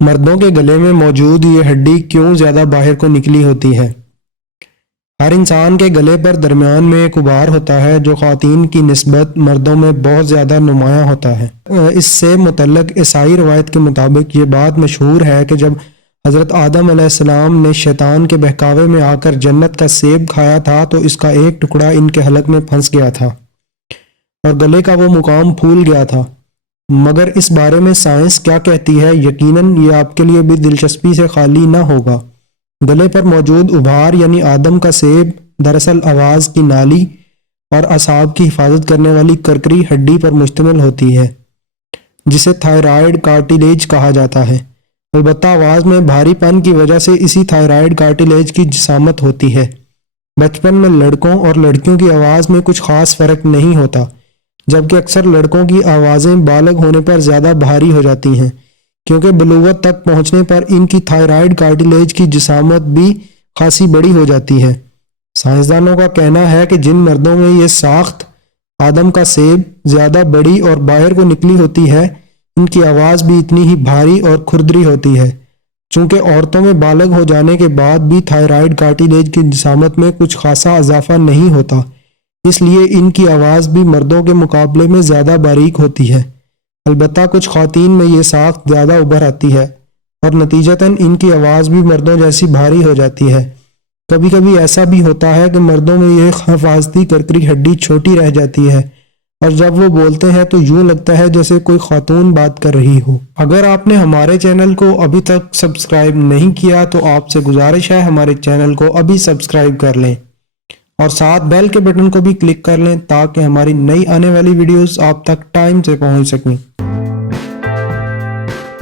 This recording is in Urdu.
مردوں کے گلے میں موجود یہ ہڈی کیوں زیادہ باہر کو نکلی ہوتی ہے؟ ہر انسان کے گلے پر درمیان میں ایک غبار ہوتا ہے جو خواتین کی نسبت مردوں میں بہت زیادہ نمایاں ہوتا ہے۔ اس سے متعلق عیسائی روایت کے مطابق یہ بات مشہور ہے کہ جب حضرت آدم علیہ السلام نے شیطان کے بہکاوے میں آ کر جنت کا سیب کھایا تھا تو اس کا ایک ٹکڑا ان کے حلق میں پھنس گیا تھا اور گلے کا وہ مقام پھول گیا تھا۔ مگر اس بارے میں سائنس کیا کہتی ہے، یقیناً یہ آپ کے لیے بھی دلچسپی سے خالی نہ ہوگا۔ گلے پر موجود ابھار یعنی آدم کا سیب دراصل آواز کی نالی اور اعصاب کی حفاظت کرنے والی کرکری ہڈی پر مشتمل ہوتی ہے جسے تھائرائیڈ کارٹیلیج کہا جاتا ہے۔ البتہ آواز میں بھاری پن کی وجہ سے اسی تھائرائیڈ کارٹیلیج کی جسامت ہوتی ہے۔ بچپن میں لڑکوں اور لڑکیوں کی آواز میں کچھ خاص فرق نہیں ہوتا، جبکہ اکثر لڑکوں کی آوازیں بالغ ہونے پر زیادہ بھاری ہو جاتی ہیں کیونکہ بلوغت تک پہنچنے پر ان کی تھائرائیڈ کارٹیلیج کی جسامت بھی خاصی بڑی ہو جاتی ہے۔ سائنسدانوں کا کہنا ہے کہ جن مردوں میں یہ ساخت آدم کا سیب زیادہ بڑی اور باہر کو نکلی ہوتی ہے ان کی آواز بھی اتنی ہی بھاری اور کھردری ہوتی ہے۔ چونکہ عورتوں میں بالغ ہو جانے کے بعد بھی تھائرائیڈ کارٹیلیج کی جسامت میں کچھ خاصا اضافہ نہیں ہوتا، اس لیے ان کی آواز بھی مردوں کے مقابلے میں زیادہ باریک ہوتی ہے۔ البتہ کچھ خواتین میں یہ ساخت زیادہ ابھر آتی ہے اور نتیجتاً ان کی آواز بھی مردوں جیسی بھاری ہو جاتی ہے۔ کبھی کبھی ایسا بھی ہوتا ہے کہ مردوں میں یہ حفاظتی کرکری ہڈی چھوٹی رہ جاتی ہے اور جب وہ بولتے ہیں تو یوں لگتا ہے جیسے کوئی خاتون بات کر رہی ہو۔ اگر آپ نے ہمارے چینل کو ابھی تک سبسکرائب نہیں کیا تو آپ سے گزارش ہے ہمارے چینل کو ابھی سبسکرائب کر لیں اور ساتھ بیل کے بٹن کو بھی کلک کر لیں تاکہ ہماری نئی آنے والی ویڈیوز آپ تک ٹائم سے پہنچ سکیں۔